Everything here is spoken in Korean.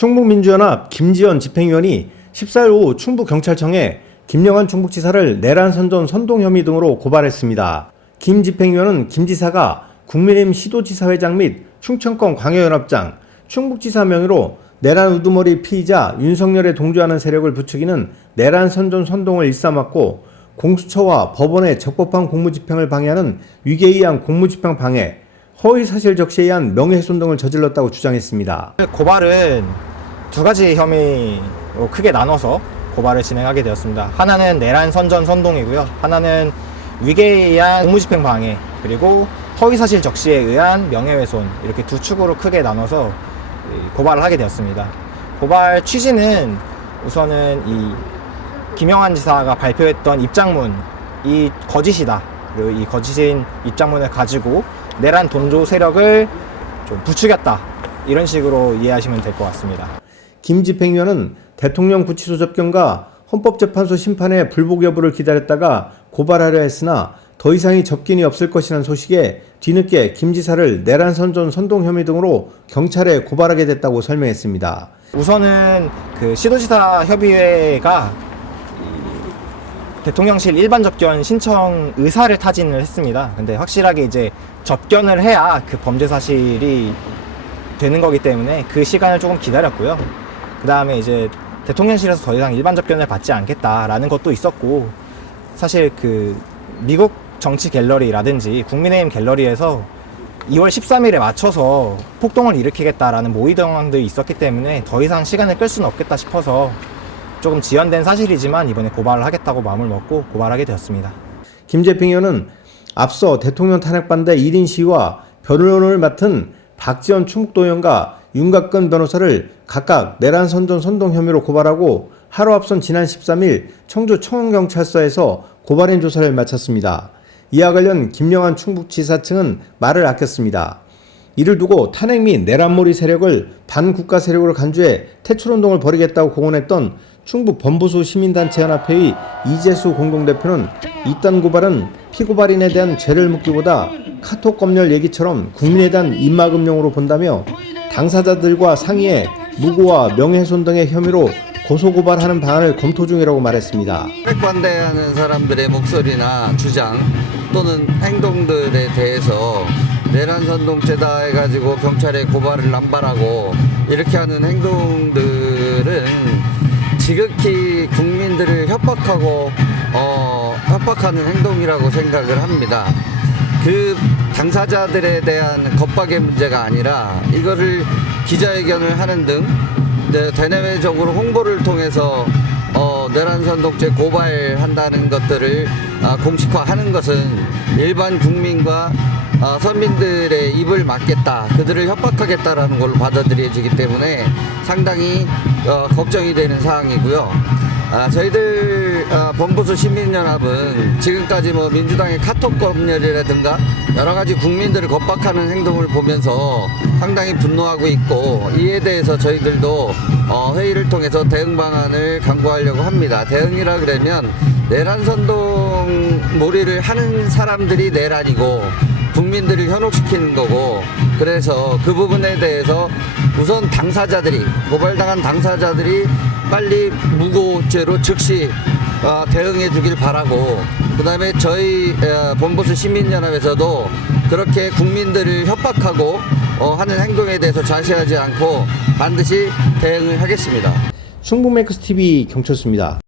충북민주연합 김지연 집행위원이 14일 오후 충북경찰청에 김영환 충북지사를 내란 선전 선동 혐의 등으로 고발했습니다. 김 집행위원은 김 지사가 국민의힘 시도지사회장 및 충청권 광역연합장, 충북지사 명의로 내란 우두머리 피의자 윤석열에 동조하는 세력을 부추기는 내란 선전 선동을 일삼았고 공수처와 법원의 적법한 공무집행을 방해하는 위계에 의한 공무집행 방해, 허위 사실 적시에 의한 명예훼손 등을 저질렀다고 주장했습니다. 고발은 두 가지 혐의로 크게 나눠서 고발을 진행하게 되었습니다. 하나는 내란 선전 선동이고요. 하나는 위계에 의한 공무집행 방해 그리고 허위사실 적시에 의한 명예훼손 이렇게 두 축으로 크게 나눠서 이 고발을 하게 되었습니다. 고발 취지는 우선은 이 김영환 지사가 발표했던 입장문 이 거짓이다. 그리고 이 거짓인 입장문을 가지고 내란 동조 세력을 좀 부추겼다. 이런 식으로 이해하시면 될 것 같습니다. 김 집행위원은 대통령 구치소 접견과 헌법재판소 심판의 불복 여부를 기다렸다가 고발하려 했으나 더 이상의 접견이 없을 것이라는 소식에 뒤늦게 김 지사를 내란 선전 선동 혐의 등으로 경찰에 고발하게 됐다고 설명했습니다. 우선은 그 시도지사 협의회가 이 대통령실 일반 접견 신청 의사를 타진을 했습니다. 근데 확실하게 이제 접견을 해야 그 범죄 사실이 되는 거기 때문에 그 시간을 조금 기다렸고요. 그 다음에 이제 대통령실에서 더 이상 일반 접견을 받지 않겠다라는 것도 있었고 사실 그 미국 정치 갤러리라든지 국민의힘 갤러리에서 2월 13일에 맞춰서 폭동을 일으키겠다라는 모의 정황들이 있었기 때문에 더 이상 시간을 끌 수는 없겠다 싶어서 조금 지연된 사실이지만 이번에 고발을 하겠다고 마음을 먹고 고발하게 되었습니다. 김 집행위원은 앞서 대통령 탄핵 반대 1인 시위와 변호인을 맡은 박지원 충북도 의원과 윤곽근 변호사를 각각 내란 선전 선동 혐의로 고발하고 하루 앞선 지난 13일 청주 청원경찰서에서 고발인 조사를 마쳤습니다. 이와 관련 김영환 충북지사 측은 말을 아꼈습니다. 이를 두고 탄핵 및 내란몰이 세력을 반국가 세력으로 간주해 퇴출운동을 벌이겠다고 공언했던 충북 범보수 시민단체 연합회의 이재수 공동대표는 이딴 고발은 피고발인에 대한 죄를 묻기보다 카톡 검열 얘기처럼 국민에 대한 입막음용으로 본다며 당사자들과 상의해 무고와 명예훼손 등의 혐의로 고소고발하는 방안을 검토 중이라고 말했습니다. 반대하는 사람들의 목소리나 주장 또는 행동들에 대해서 내란 선동죄다 해가지고 경찰에 고발을 남발하고 이렇게 하는 행동들은 지극히 국민들을 협박하고 어, 협박하는 행동이라고 생각을 합니다. 그 당사자들에 대한 겁박의 문제가 아니라 이거를 기자회견을 하는 등 대내외적으로 홍보를 통해서 어, 내란선 독재 고발한다는 것들을 아, 공식화하는 것은 일반 국민과 아, 서민들의 입을 막겠다, 그들을 협박하겠다라는 걸로 받아들여지기 때문에 상당히 어, 걱정이 되는 사항이고요. 아, 저희들 아, 범부수 시민연합은 지금까지 뭐 민주당의 카톡 검열이라든가 여러 가지 국민들을 겁박하는 행동을 보면서 상당히 분노하고 있고 이에 대해서 저희들도 어, 회의를 통해서 대응 방안을 강구하려고 합니다. 대응이라 그러면 내란 선동 몰이를 하는 사람들이 내란이고 국민들을 현혹시키는 거고 그래서 그 부분에 대해서 우선 당사자들이 고발당한 당사자들이 빨리 무고죄로 즉시 어, 대응해 주길 바라고 그다음에 저희 어, 본보수 시민연합에서도 그렇게 국민들을 협박하고 어, 하는 행동에 대해서 자세하지 않고 반드시 대응을 하겠습니다. 충북 맥스 TV 경철수입니다.